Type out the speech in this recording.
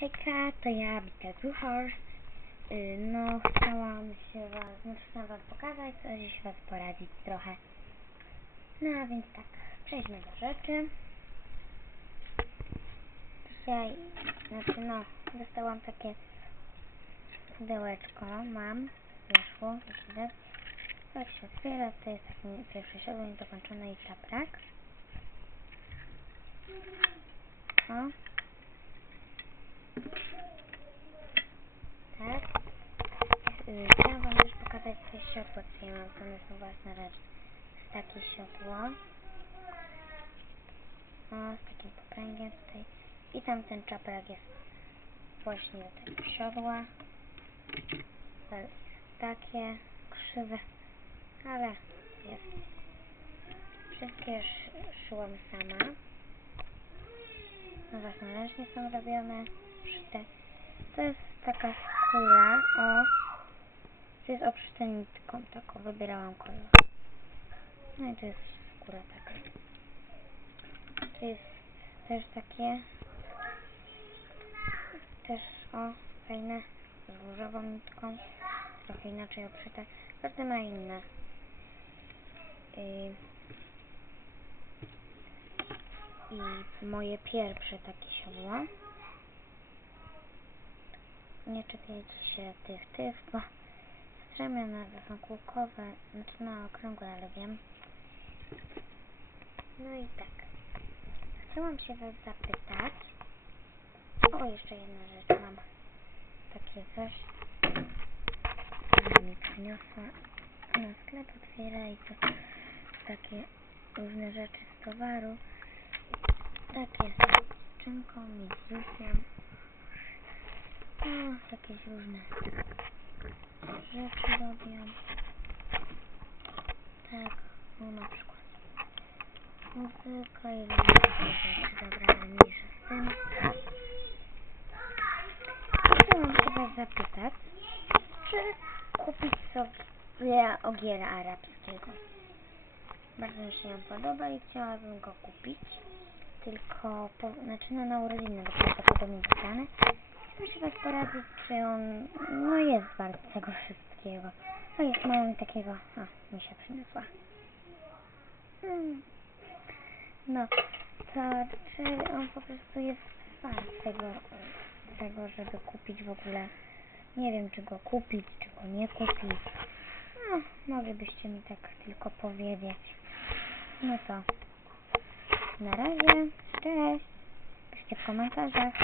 Hejka, to ja, Bita Zuhor. Yy, no, chciałam się was, znaczy chciałam wam pokazać, coś was poradzić trochę. No, a więc tak, przejdźmy do rzeczy. Dzisiaj, znaczy no, dostałam takie pudełeczko, mam, wyszło, jak widać. Tak się otwiera, to jest taki pierwszy siodło niedokończone i czaprak. O. Tak. Yy, Chciałam wam też pokazać te siodło, ja mam. To jest własna rzecz. Takie siodło. O, z takim pokręgiem tutaj. I tam ten czaprak jest właśnie do tego siodła. Takie krzywe, ale jest. Wszystkie sz szyłam sama. Na własnoręcznie są robione, szyte. To jest taka skóra, o. To jest obszyte nitką, taką wybierałam kolor. No i to jest skóra taka. To jest też takie, też o, fajne, z różową nitką, trochę inaczej obszyte. Każdy ma inne. I, i moje pierwsze takie siodło. Nie czepiajcie się tych, tych, bo strzemione to są kółkowe, znaczy no okrągłe, ale wiem. No i tak. Chciałam się was zapytać. O, jeszcze jedna rzecz mam. Takie coś. Ona mi przyniosła na sklep otwiera i to takie różne rzeczy z towaru. Takie z czynką i z jusem. O, jakieś różne rzeczy robią. Tak, no na przykład i różne takie rzeczy. Dobra, mniejsza z tym. Chciałam się was zapytać, czy kupić sobie ogiera arabskiego. Bardzo mi się on podoba i chciałabym go kupić. Tylko, po, znaczy no na urodziny, bo prawdopodobnie dostanę. Chciałam się was poradzić, czy on, no jest wart tego wszystkiego. No jest mało mi takiego, a, mi się przyniosła. No, to czy on po prostu jest wart tego, tego, żeby kupić w ogóle. Nie wiem, czy go kupić, czy go nie kupić. No, moglibyście mi tak tylko powiedzieć. No to, na razie, cześć. Piszcie w komentarzach.